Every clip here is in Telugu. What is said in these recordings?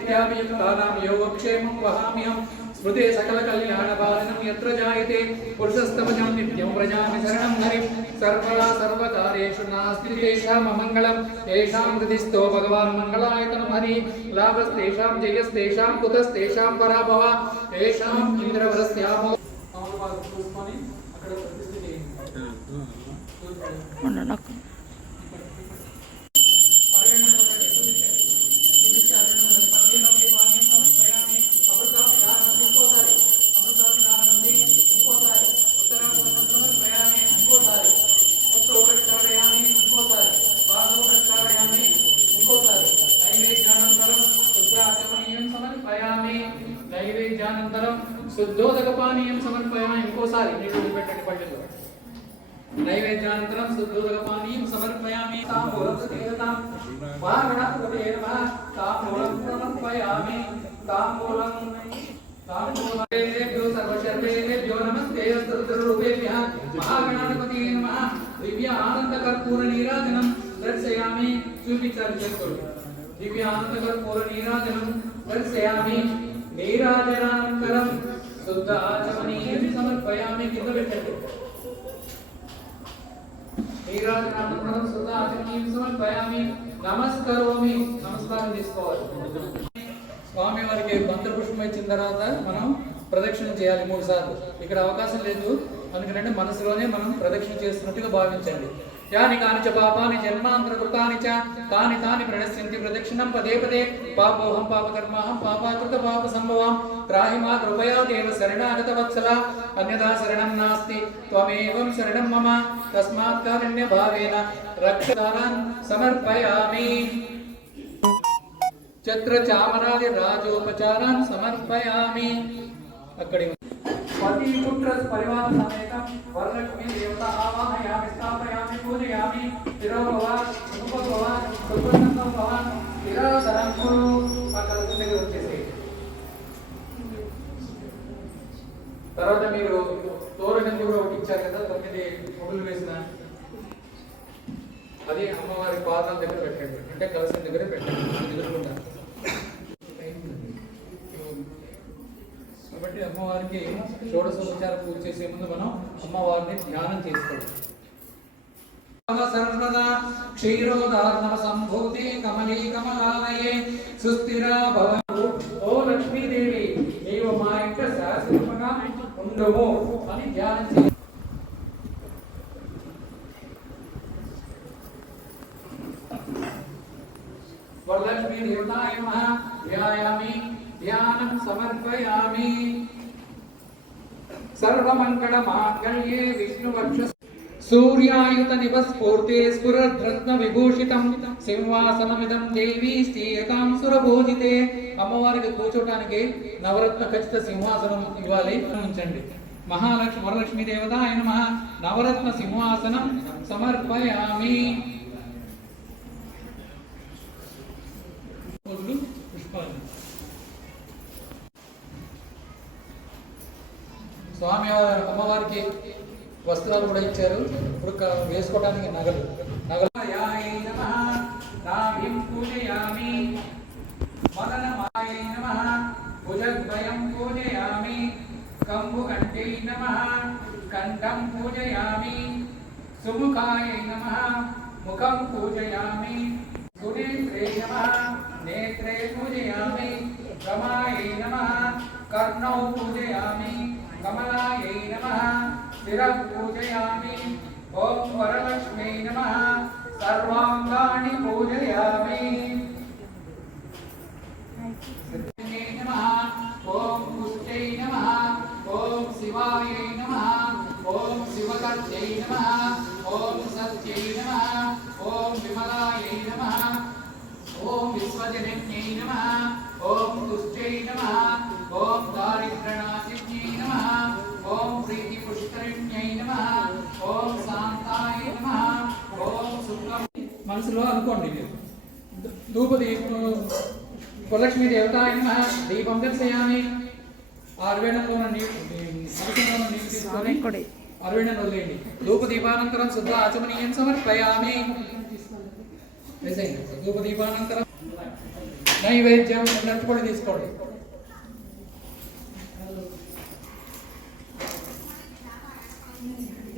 నిత్యాభియుక్తానాం యోగక్షేమం వహామ్యహం స్మృతే సకల కళ్యాణ బాలనం యత్ర జాయతే పురుషస్తమజం నిత్యం వ్రజామి శరణం హరిం సర్వదా సర్వకార్యేషు నాస్తి తేషాం అమంగళం తేషాం హృదిస్థో భగవాన్ మంగళాయతనం హరి లాభస్తేషాం జయస్తేషాం కుతస్తేషాం పరాభవ తేషాం ఇంద్రవరస్యామో చూసుకొని అక్కడ ప్రతిష్ఠ చేయండి ఉండు నాకు నైవేద్యానంతరం శుద్ధోదక పానీయం సమర్పయామి ఇంకోసారి నీళ్ళు పెట్టండి పళ్ళెల్లో నైవేద్యానంతరం శుద్ధోదకపానీయం సమర్పయామి తాంబూలం దేవతాం వారణాధిపతే నమః తాంబూలం సమర్పయామి తాంబూలం తాంబూలేభ్యో సర్వశర్వేభ్యో నమస్తే స్తోత్రరూపేభ్యः మహాగణాధిపతే నమః దివ్య ఆనంద కర్పూర నీరాజనం దర్శయామి చూపించాలి చేసుకోండి దివ్య ఆనంద కర్పూర నీరాజనం దర్శయామి నీరాజనానంతరం శుద్ధ ఆచమనీయం సమర్పయామి కింద పెట్టండి. నీరాజనానంతరం సుధాచరణీయం సమర్పయామి నమస్కరోమి నమస్కారం తీసుకోవాలి. స్వామి వారికి మంత్రపుష్పం ఇచ్చిన తర్వాత మనం ప్రదక్షిణ చేయాలి మూడు సార్లు ఇక్కడ అవకాశం లేదు. అందుకనంటే మనసులోనే మనం ప్రదక్షిణ చేస్తున్నట్టుగా భావించండి. యాని కాని చ పాపాని జన్మాంతర కృతాని చ తాని తాని ప్రణశ్యంతి ప్రదక్షిణం పదే పదే పాపోహం పాపకర్మాహం పాపాకృత పాప సంభవం త్రాహి మా కృపయా దేవ శరణాగత వత్సల అన్యదా శరణం నాస్తి త్వమేవం శరణం మమ తస్మాత్ కారుణ్య భావేన రక్షదానాన్ సమర్పయామి చత్ర చామరాది రాజోపచారాన్ సమర్పయామి అక్కడి పతి పుత్ర పరివార సమేతం వరలక్ష్మి దేవత ఆవాహయామి స్థాపయామి పూజయామి తిరోభవ ఉపభవ సుఖసంతం భవ నిరాసరం కురు ఆ కలసం దగ్గర వచ్చేసి. తర్వాత మీరు తోరణం కూడా ఒకటి ఇచ్చారు కదా తొమ్మిది ముగ్గులు వేసిన. అది అమ్మవారి పాదాల దగ్గర పెట్టండి. అంటే కలసం దగ్గర పెట్టండి. ఎదుర్కొంటారు కాబట్టి అమ్మవారికి షోడశోపచార పూజ చేసే ముందు మనం అమ్మవారిని ధ్యానం చేసుకోవాలి సర్వదా క్షీరోదార్ణవ సంభూతి కమలీ కమలాలయే సుస్థిరా భవను ఓ లక్ష్మీదేవి నీవు మా యొక్క శాశ్వతంగా ఉండవు అని ధ్యానం చేయాలి వరలక్ష్మీ దేవతాయ మహా ధ్యాయామి ధ్యానం సమర్పయామి సర్వమంగళ మాంగళ్యే విష్ణువక్ష సూర్యాయుత నివస్ఫూర్తే స్ఫురద్రత్న విభూషితం సింహాసనమిదం దేవి స్థీయతాం సురభోజితే అమ్మవారికి కూర్చోటానికి నవరత్న ఖచ్చిత సింహాసనం ఇవ్వాలి. ఉంచండి మహాలక్ష్మి వరలక్ష్మీ దేవత ఆయన మహా నవరత్న సింహాసనం సమర్పయామి. పుష్పాలు. స్వామి అమ్మవారికి వస్త్రాలు కూడా ఇచ్చారు. ఇప్పుడు వేసుకోవడానికి నగలు. నగలు. యాయై నమః. నాభిం పూజయామి. మదనమాయై నమః. భుజద్వయం పూజయామి. కంబు కంబుకంఠై నమ. కంఠం పూజయామి. సుముఖాయ నమ. ముఖం పూజయామి. సునేత్రే నమ. నేత్రే పూజయామి. రమాయ నమ. కర్ణౌ పూజయామి. కమలాయై నమః శిరం పూజయామి ఓం వరలక్ష్మీ నమః సర్వాంగాణి పూజయామి శివాయ నమః ఓం పుష్టై నమః ఓం శివాయ నమః ఓం శివకర్త్యై నమః ఓం సత్యై నమః ఓం విమలాయ నమః ఓం విశ్వజనన్యై నమః ఓం తుష్టై నమః ఓం దారిద్ర్యనాశిన్యై నమః. ఓం ప్రీతి పుష్కరిణ్యై నమః. ఓం శాంతాయ నమః. ఓం సుఖం. మనసులో అనుకోండి మీరు. ధూప దీపం వరలక్ష్మీ దేవతాయ నమః. దీపం దర్శయామి. ఆరువేణంలో నీళ్ళు అరవిందను వదిలేయండి. ధూప దీపానంతరం శుద్ధ ఆచమనీయం సమర్పయామి నైవేద్యం ఉన్నట్టు కూడా తీసుకోండి.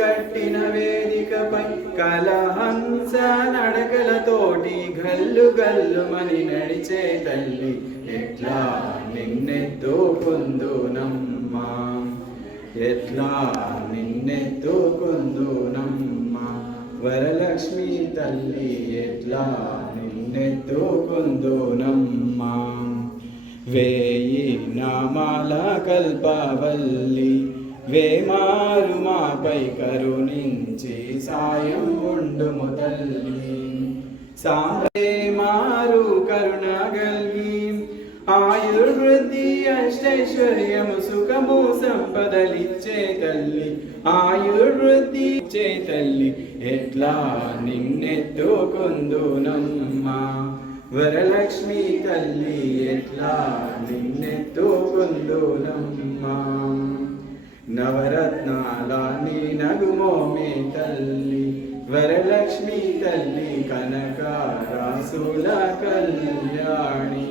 కట్టిన వేదికపై కలహంస నడకలతోటి గల్లు గల్లుమని నడిచే తల్లి ఎట్లా నిన్నెత్తుకుందునమ్మా ఎట్లా నిన్నెత్తుకుందునమ్మా వరలక్ష్మి తల్లి ఎట్లా నిన్నెత్తుకుందునమ్మా వేయి నామాల కల్పవల్లి వేమారు మాపై కరుణించి సాయం ఉండుము తల్లి. సాంబే మారు కరుణ గల్గి. ఆయుర్వృద్ధి అష్టైశ్వర్యము సుఖము సంపదలిచ్చే తల్లి. ఆయుర్వృద్ధి చే తల్లి ఎట్లా నిన్నెత్తుకుందునమ్మా. వరలక్ష్మి తల్లి ఎట్లా నిన్నెత్తుకుందునమ్మా. నవరత్నాలని నగుమోమే తల్లి వరలక్ష్మి తల్లి కనకారాసుల కళ్యాణి.